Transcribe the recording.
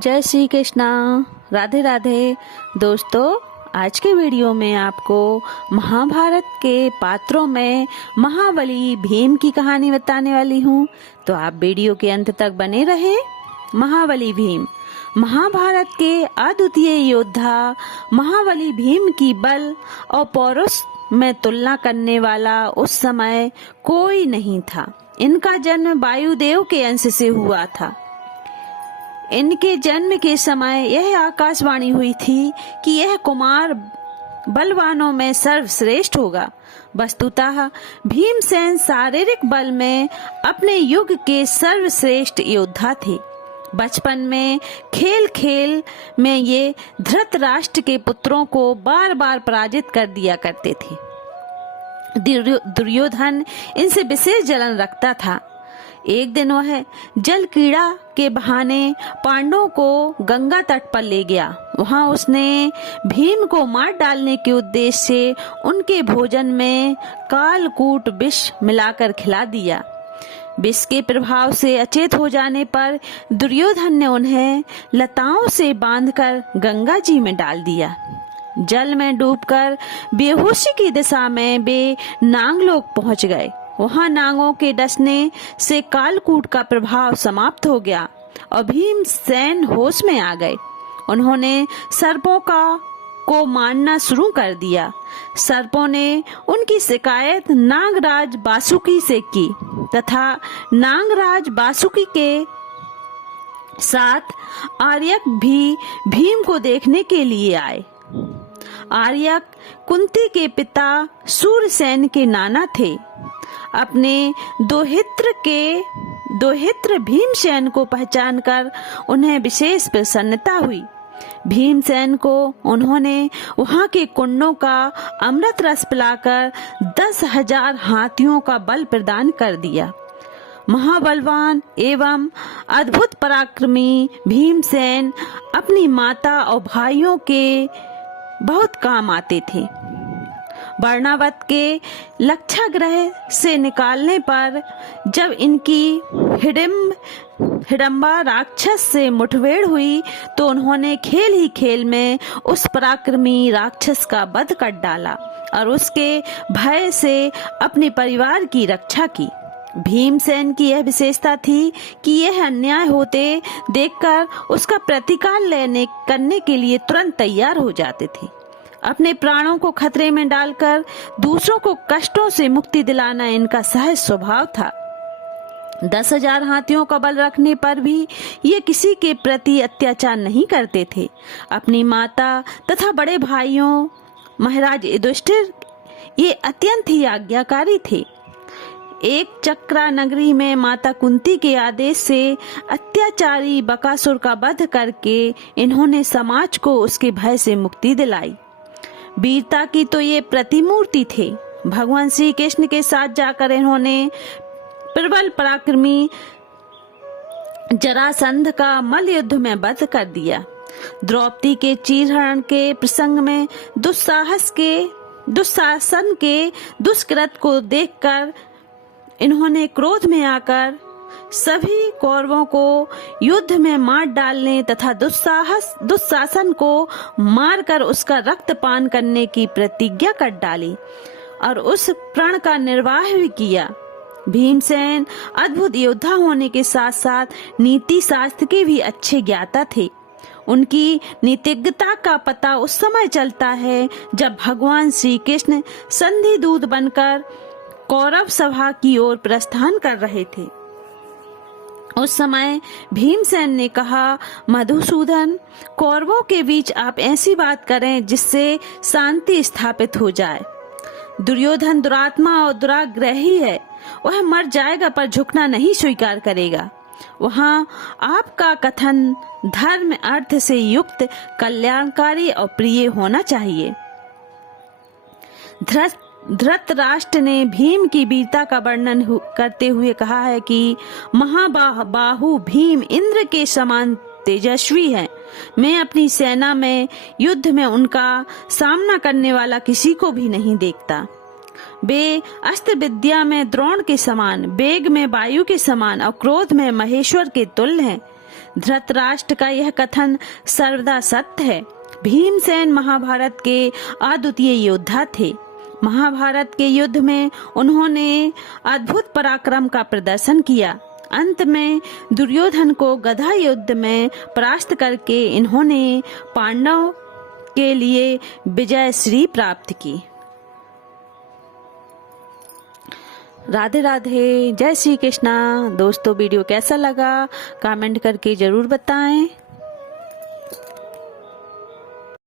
जय श्री कृष्णा। राधे राधे। दोस्तों, आज के वीडियो में आपको महाभारत के पात्रों में महाबली भीम की कहानी बताने वाली हूँ, तो आप वीडियो के अंत तक बने रहें। महाबली भीम महाभारत के अद्वितीय योद्धा महाबली भीम की बल और पौरुष में तुलना करने वाला उस समय कोई नहीं था। इनका जन्म वायुदेव के अंश से हुआ था। इनके जन्म के समय यह आकाशवाणी हुई थी कि यह कुमार बलवानों में सर्वश्रेष्ठ होगा। वस्तुतः भीमसेन शारीरिक बल में अपने युग के सर्वश्रेष्ठ योद्धा थे। बचपन में खेल खेल में ये धृतराष्ट्र के पुत्रों को बार बार पराजित कर दिया करते थे। दुर्योधन इनसे विशेष जलन रखता था। एक दिन वह जल क्रीड़ा के बहाने पांडवों को गंगा तट पर ले गया। वहां उसने भीम को मार डालने के उद्देश्य से उनके भोजन में कालकूट विष मिलाकर खिला दिया। विष के प्रभाव से अचेत हो जाने पर दुर्योधन ने उन्हें लताओं से बांधकर गंगा जी में डाल दिया। जल में डूबकर बेहोशी की दिशा में वे नागलोक पहुंच गए। वहां नागों के डसने से कालकूट का प्रभाव समाप्त हो गया और भीमसेन होश में आ गए। उन्होंने सर्पों को मारना शुरू कर दिया। सर्पों ने उनकी शिकायत नागराज वासुकी से की तथा नागराज वासुकी के साथ आर्यक भी भीम को देखने के लिए आए। आर्यक कुंती के पिता सूरसेन के नाना थे। अपने दोहित्र भीमसेन को पहचानकर उन्हें विशेष प्रसन्नता हुई। भीमसेन को उन्होंने वहां के कुंडों का अमृत रस पिलाकर 10,000 हाथियों का बल प्रदान कर दिया। महाबलवान एवं अद्भुत पराक्रमी भीमसेन अपनी माता और भाइयों के बहुत काम आते थे। वर्णावत के लक्षागृह से निकालने पर जब इनकी हिडम्बा राक्षस से मुठभेड़ हुई तो उन्होंने खेल ही खेल में उस पराक्रमी राक्षस का वध कर डाला और उसके भय से अपने परिवार की रक्षा की। भीमसेन की यह विशेषता थी कि यह अन्याय होते देखकर उसका प्रतिकार करने के लिए तुरंत तैयार हो जाते थे। अपने प्राणों को खतरे में डालकर दूसरों को कष्टों से मुक्ति दिलाना इनका सहज स्वभाव था। 10,000 हाथियों का बल रखने पर भी ये किसी के प्रति अत्याचार नहीं करते थे। अपनी माता तथा बड़े भाइयों महाराज युधिष्ठिर ये अत्यंत ही आज्ञाकारी थे। एक चक्रा नगरी में माता कुंती के आदेश से अत्याचारी बकासुर का वध करके इन्होंने समाज को उसके भय से मुक्ति दिलाई। वीरता की तो ये प्रतिमूर्ति थे। भगवान श्री कृष्ण के साथ जाकर इन्होंने प्रबल पराक्रमी जरासंध का मल्ल युद्ध में वध कर दिया। द्रौपदी के चीरहरण के प्रसंग में दुस्शासन के दुष्कृत को देखकर इन्होंने क्रोध में आकर सभी कौरवों को युद्ध में मार डालने तथा दुस्शासन को मारकर उसका रक्तपान करने की प्रतिज्ञा कर डाली और उस प्रण का निर्वाह भी किया। भीमसेन अद्भुत योद्धा होने के साथ साथ नीति शास्त्र के भी अच्छे ज्ञाता थे। उनकी नीतिज्ञता का पता उस समय चलता है जब भगवान श्री कृष्ण संधि दूत बनकर कौरव सभा की ओर प्रस्थान कर रहे थे। उस समय भीमसेन ने कहा, मधुसूदन, कौरवों के बीच आप ऐसी बात करें जिससे शांति स्थापित हो जाए। दुर्योधन दुरात्मा और दुराग्रही है। वह मर जाएगा पर झुकना नहीं स्वीकार करेगा। वहाँ आपका कथन धर्म अर्थ से युक्त, कल्याणकारी और प्रिय होना चाहिए। धृतराष्ट्र ने भीम की वीरता का वर्णन करते हुए कहा है कि महाबाहु भीम इंद्र के समान तेजस्वी है। मैं अपनी सेना में युद्ध में उनका सामना करने वाला किसी को भी नहीं देखता। वे अस्त्र विद्या में द्रोण के समान, वेग में वायु के समान और क्रोध में महेश्वर के तुल्य हैं। धृतराष्ट्र का यह कथन सर्वदा सत्य है। भीमसेन महाभारत के अद्वितीय योद्धा थे। महाभारत के युद्ध में उन्होंने अद्भुत पराक्रम का प्रदर्शन किया। अंत में दुर्योधन को गदा युद्ध में परास्त करके इन्होंने पांडवों के लिए विजय श्री प्राप्त की। राधे राधे, जय श्री कृष्णा। दोस्तों वीडियो कैसा लगा कमेंट करके जरूर बताएं।